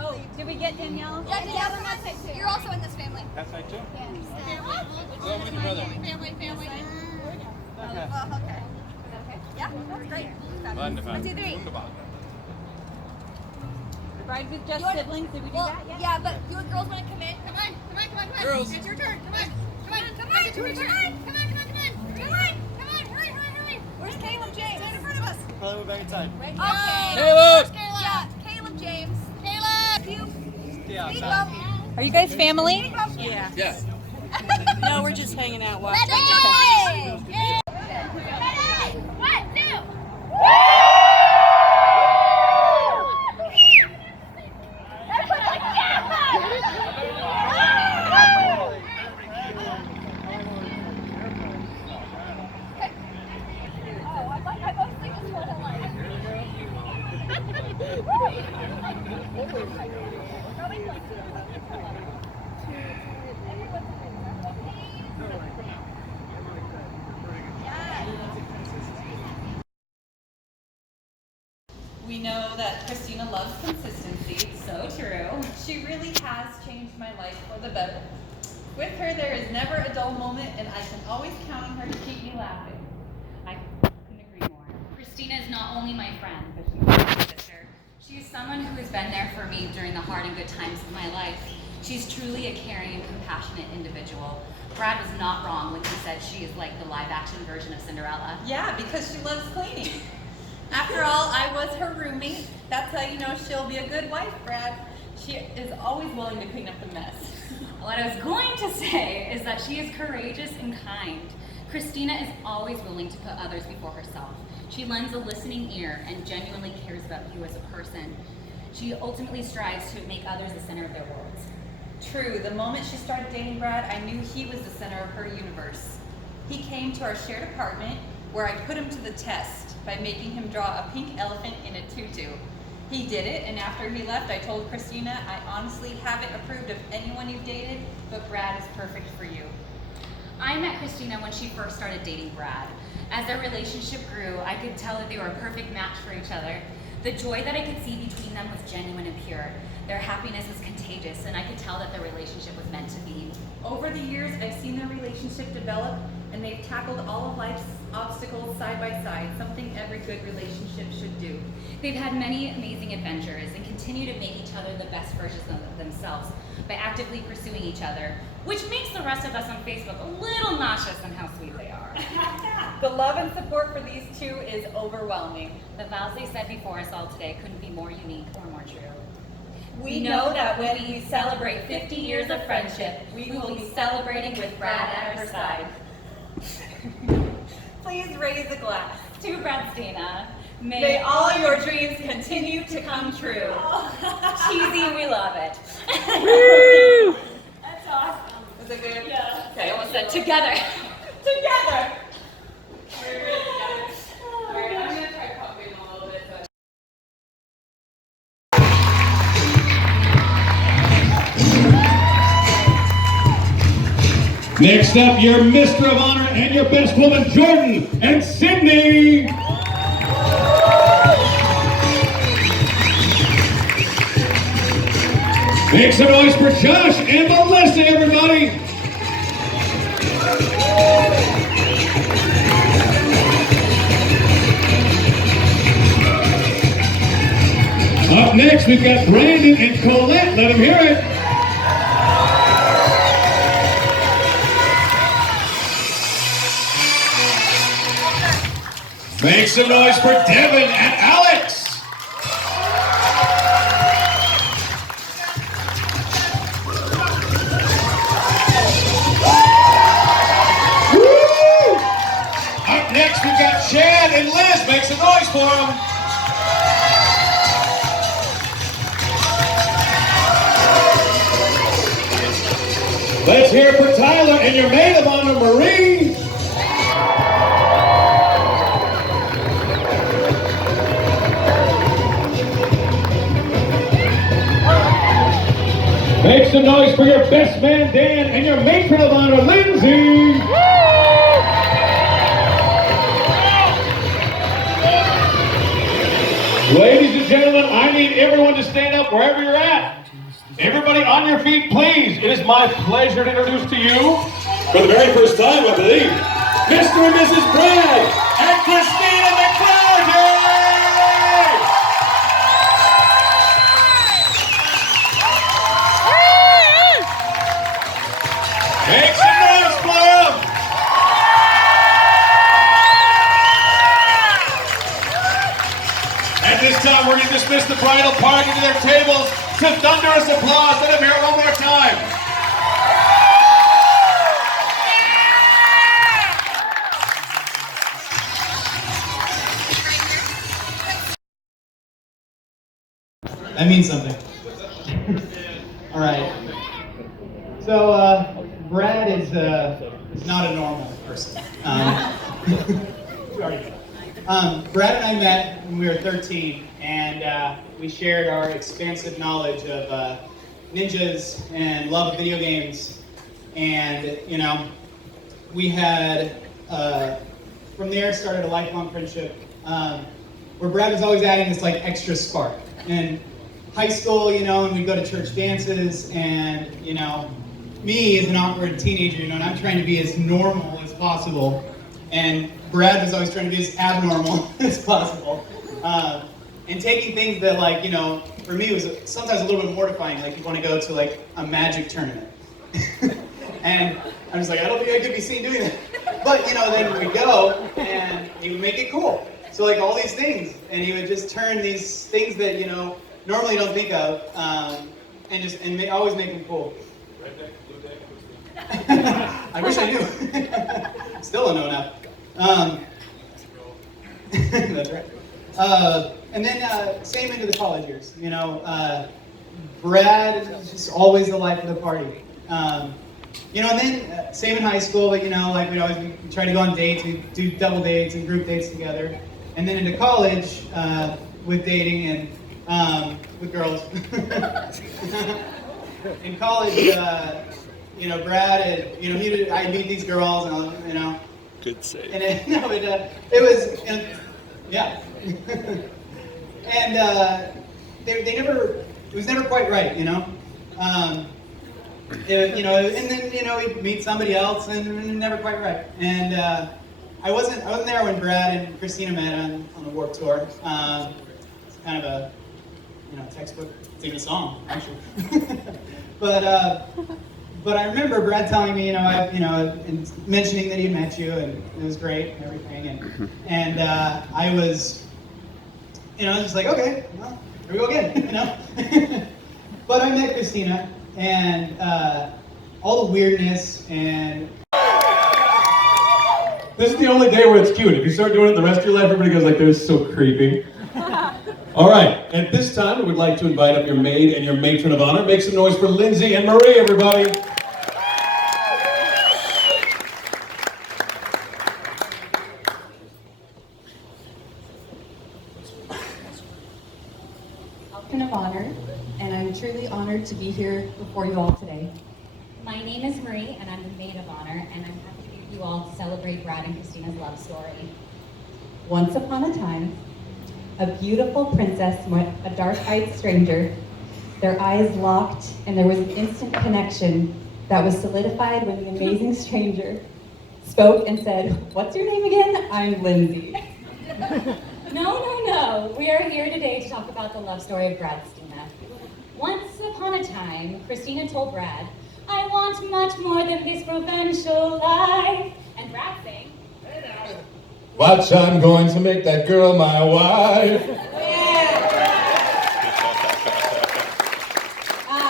Oh, did we get Danielle? Yeah, Danielle's on that side too. You're also in this family. That side too? Yeah. Well, with your brother. Family. Okay. Okay. Yeah, that's great. Wonderful. 1, 2, 3. Wunderbar. Ride with just siblings, did we do that yet? Yeah, but you girls want to come in? Come on. Girls. It's your turn. Come on. It's your turn. Come on. Hurry. Where's Caleb James? Right in front of us. Probably we're back in time. Okay. Caleb! Yeah, Caleb James. Caleb! Stay outside. Are you guys family? Yeah. Yeah. No, we're just hanging out watching. Ready! Ready! 1, 2. We know that Christina loves consistency. So true. She really has changed my life for the better. With her, there is never a dull moment, and I can always count on her to keep me laughing. I couldn't agree more. Christina is not only my friend, but she's my sister. She is someone who has been there for me during the hard and good times of my life. She's truly a caring and compassionate individual. Brad was not wrong when he said she is like the live-action version of Cinderella. Yeah, because she loves cleaning. After all, I was her roommate. That's how you know she'll be a good wife, Brad. She is always willing to clean up the mess. What I was going to say is that she is courageous and kind. Christina is always willing to put others before herself. She lends a listening ear and genuinely cares about you as a person. She ultimately strives to make others the center of their worlds. True, the moment she started dating Brad, I knew he was the center of her universe. He came to our shared apartment where I put him to the test by making him draw a pink elephant in a tutu. He did it, and after he left, I told Christina, I honestly haven't approved of anyone you've dated, but Brad is perfect for you. I met Christina when she first started dating Brad. As their relationship grew, I could tell that they were a perfect match for each other. The joy that I could see between them was genuine and pure. Their happiness was contagious, and I could tell that their relationship was meant to be. Over the years, I've seen their relationship develop, and they've tackled all of life's obstacles side by side, something every good relationship should do. They've had many amazing adventures and continue to make each other the best versions of themselves by actively pursuing each other, which makes the rest of us on Facebook a little nauseous on how sweet they are. The love and support for these two is overwhelming. The vows they said before us all today couldn't be more unique or more true. We know that when we celebrate 50 years of friendship, we will be celebrating with Brad at her side. Please raise a glass. To Bbraddstina, May all your dreams continue to come true. cheesy, we love it. Woo! That's awesome. Was it good? Yeah. Okay, I almost said together. Together! We're really together. Alright, I'm going to try copying a little bit. But... Next up, your Mr. of Honor and your best woman, Jordan and Cindy. Make some noise for Josh and Melissa, everybody. Up next, we've got Brandon and Colette. Let them hear it. Make some noise for Devin and Alex. Woo! Up next, we've got Chad and Liz. Make some noise for them. Let's hear it for Tyler and your maid of honor, Marie. Make some noise for your best man, Dan, and your matron of honor, Lindsay. Ladies and gentlemen, I need everyone to stand up wherever you're at. Everybody on your feet, please. It is my pleasure to introduce to you, for the very first time, I believe, Mr. and Mrs. Brad and Christina McClarty! Make some noise for them! At this time, we're going to dismiss the bridal party to their tables to thunderous applause. Let them hear it one more time. That means something. All right. So, Brad is not a normal person. Brad and I met when we were 13, and we shared our expansive knowledge of ninjas and love of video games. And, you know, we had, from there, started a lifelong friendship where Brad was always adding this, like, extra spark. And high school, you know, and we'd go to church dances, and, you know, me as an awkward teenager, you know, and I'm trying to be as normal as possible, and Brad was always trying to be as abnormal as possible, and taking things that, like, you know, for me was sometimes a little bit mortifying, like you want to go to, like, a magic tournament, and I was like, I don't think I could be seen doing that, but, you know, then we'd go, and he would make it cool, so, like, all these things, and he would just turn these things that, you know, normally you don't think of, and always make them cool. I wish I knew. Still don't know enough. That's right. And then same into the college years. You know, Brad is just always the life of the party. You know, and then same in high school. But you know, like we'd always try to go on dates. We do double dates and group dates together. And then into college with dating and with girls. In college, you know, Brad, and, you know, I'd meet these girls, and you know. Good save. And it, no, it was, yeah. And they never, it was never quite right, you know. You know, and then you know we'd meet somebody else, and never quite right. And I wasn't there when Brad and Christina met on the Warped Tour. It's kind of a, you know, textbook. It's even a song, actually. But I remember Brad telling me, and mentioning that he met you, and it was great and everything, and I was, just like, okay, well, here we go again, you know. But I met Christina, and all the weirdness and. This is the only day where it's cute. If you start doing it the rest of your life, everybody goes like, "This is so creepy." All right, at this time, we would like to invite up your maid and your matron of honor. Make some noise for Lindsay and Marie, everybody. Matron of honor, and I'm truly honored to be here before you all today. My name is Marie, and I'm the maid of honor, and I'm happy to be with you all to celebrate Brad and Christina's love story. Once upon a time, a beautiful princess met a dark-eyed stranger. Their eyes locked, and there was an instant connection that was solidified when the amazing stranger spoke and said, "What's your name again?" "I'm Lindsay." No. We are here today to talk about the love story of Bbraddstina. Once upon a time, Christina told Brad, "I want much more than this provincial life." And Brad sang, "Hey now. Watch, I'm going to make that girl my wife.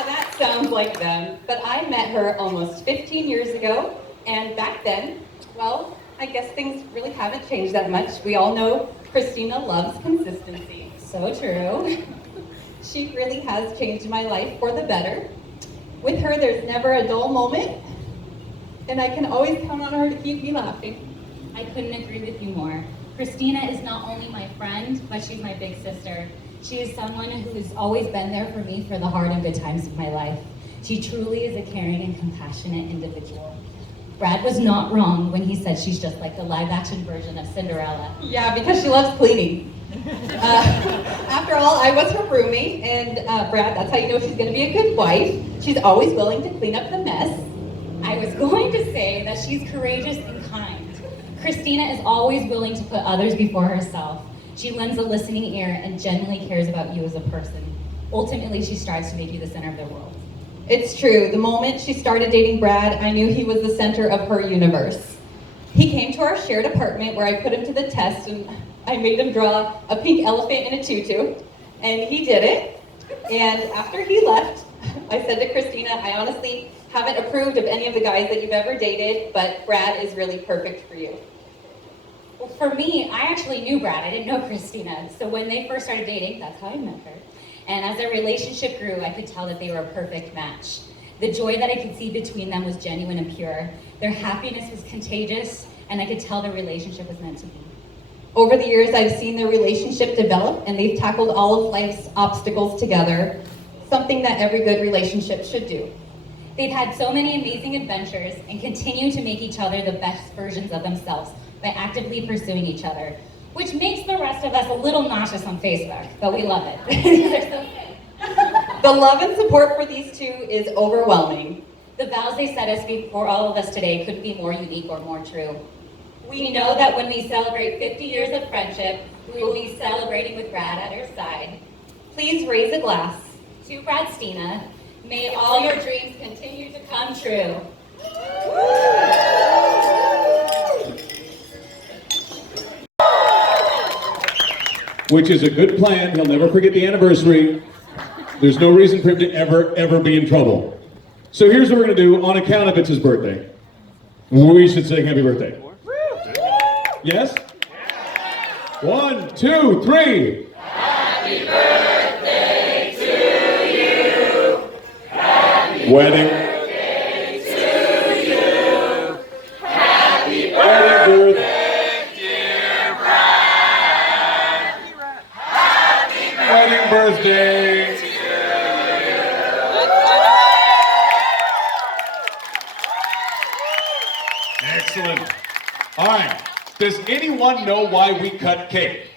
That sounds like them. But I met her almost 15 years ago, and back then, well, I guess things really haven't changed that much. We all know Christina loves consistency. So true." She really has changed my life for the better. With her, there's never a dull moment, and I can always count on her to keep me laughing. I couldn't agree with you more. Christina is not only my friend, but she's my big sister. She is someone who has always been there for me for the hard and good times of my life. She truly is a caring and compassionate individual. Brad was not wrong when he said she's just like the live-action version of Cinderella. Yeah, because she loves cleaning. After all, I was her roomie, and Brad, that's how you know she's gonna be a good wife. She's always willing to clean up the mess. I was going to say that she's courageous and kind. Christina is always willing to put others before herself. She lends a listening ear and genuinely cares about you as a person. Ultimately, she strives to make you the center of the world. It's true. The moment she started dating Brad, I knew he was the center of her universe. He came to our shared apartment where I put him to the test, and I made him draw a pink elephant in a tutu, and he did it. And after he left, I said to Christina, I honestly haven't approved of any of the guys that you've ever dated, but Brad is really perfect for you. Well, for me, I actually knew Brad. I didn't know Christina. So when they first started dating, that's how I met her. And as their relationship grew, I could tell that they were a perfect match. The joy that I could see between them was genuine and pure. Their happiness was contagious, and I could tell their relationship was meant to be. Over the years, I've seen their relationship develop, and they've tackled all of life's obstacles together, something that every good relationship should do. They've had so many amazing adventures and continue to make each other the best versions of themselves by actively pursuing each other, which makes the rest of us a little nauseous on Facebook, but we love it. They're so good. The love and support for these two is overwhelming. The vows they set us before all of us today couldn't be more unique or more true. We know that when we celebrate 50 years of friendship, we will be celebrating with Brad at our side. Please raise a glass. To Bbraddstina, may all your dreams continue to come true. Which is a good plan. He'll never forget the anniversary. There's no reason for him to ever be in trouble. So here's what we're gonna do. On account of it's his birthday, we should sing happy birthday. Yes? 1, 2, 3. Happy birthday to you. Happy Wedding. birthday to you. Happy Wedding birthday. birthday, dear Brad. Happy Wedding birthday. Excellent. All right. Does anyone know why we cut cake?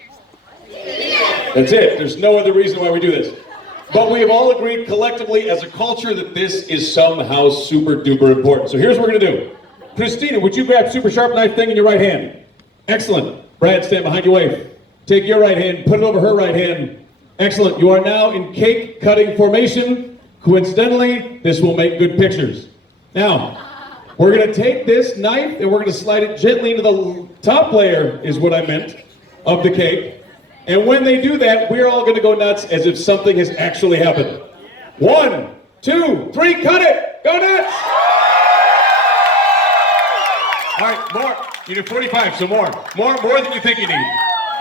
That's it. There's no other reason why we do this. But we have all agreed collectively as a culture that this is somehow super duper important. So here's what we're gonna do. Christina, would you grab super sharp knife thing in your right hand? Excellent. Brad, stand behind your wife. Take your right hand, put it over her right hand. Excellent. You are now in cake cutting formation. Coincidentally, this will make good pictures. Now, we're gonna take this knife and we're gonna slide it gently into the top layer, is what I meant, of the cake. And when they do that, we're all gonna go nuts as if something has actually happened. 1, 2, 3, cut it! Go nuts! All right, more. You need 45, so more than you think you need.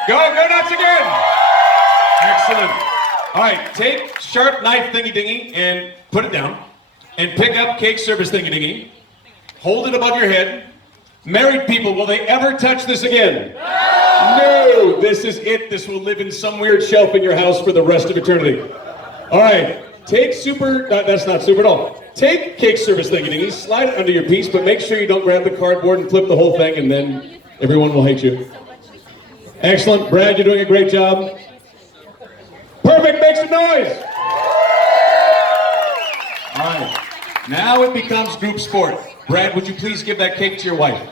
Go nuts again! Excellent. All right, take sharp knife thingy-dingy and put it down. And pick up cake service thingy-dingy. Hold it above your head. Married people, will they ever touch this again? No! This is it. This will live in some weird shelf in your house for the rest of eternity. All right, take that's not super at all. Take cake service thingy-dingy, slide it under your piece, but make sure you don't grab the cardboard and flip the whole thing, and then everyone will hate you. Excellent. Brad, you're doing a great job. Perfect, make some noise! All right, now it becomes group sport. Brad, would you please give that cake to your wife?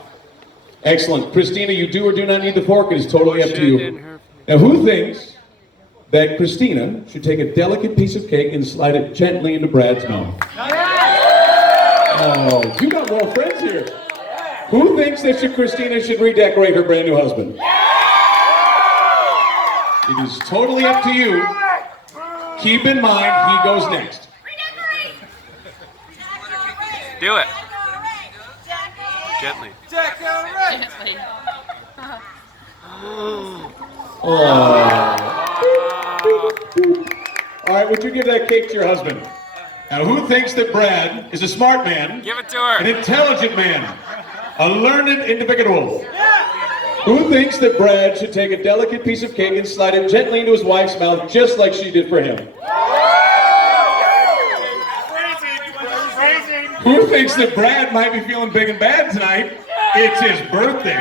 Excellent. Christina, you do or do not need the fork. It is totally up to you. Now, who thinks that Christina should take a delicate piece of cake and slide it gently into Brad's mouth? Oh, you got more friends here. Who thinks that Christina should redecorate her brand new husband? It is totally up to you. Keep in mind, he goes next. Do it. Gently. All right, would you give that cake to your husband? Now, who thinks that Brad is a smart man, Give it to her. an intelligent man, a learned individual? Who thinks that Brad should take a delicate piece of cake and slide it gently into his wife's mouth, just like she did for him? Who thinks that Brad might be feeling big and bad tonight? It's his birthday.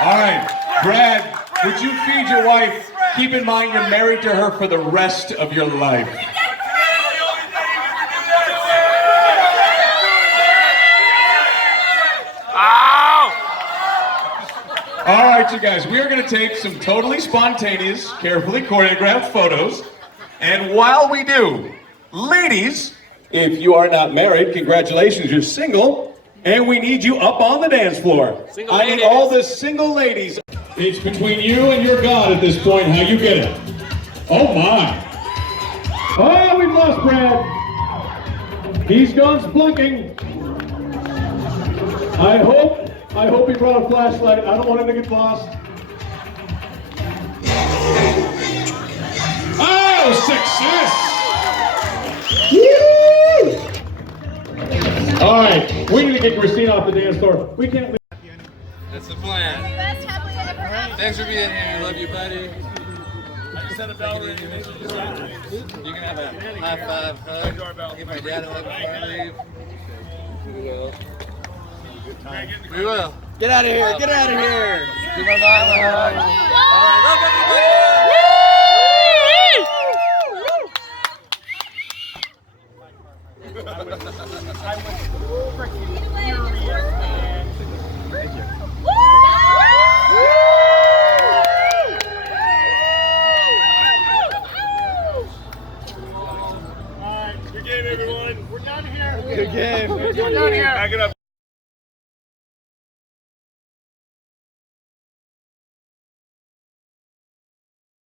All right, Brad, would you feed your wife? Keep in mind you're married to her for the rest of your life. All right, you guys, we are going to take some totally spontaneous, carefully choreographed photos. And while we do, ladies, if you are not married, congratulations, you're single. And we need you up on the dance floor. I need all the single ladies. It's between you and your God at this point, how you get it. Oh my. Oh, we've lost Brad. He's gone splunking. I hope he brought a flashlight. I don't want him to get lost. Oh, success! Woo! All right, we need to get Christina off the dance floor. We can't leave. That's the plan. Thanks for being here. Love you, buddy. I just had a bell ring. You can have a high five hug. Give my dad a hug before I leave. We will. We will. Get out of here. Get out of here. Give my mom a hug. All right. Love Good game, everyone. We're done here. Good game. We're done here. Back it up.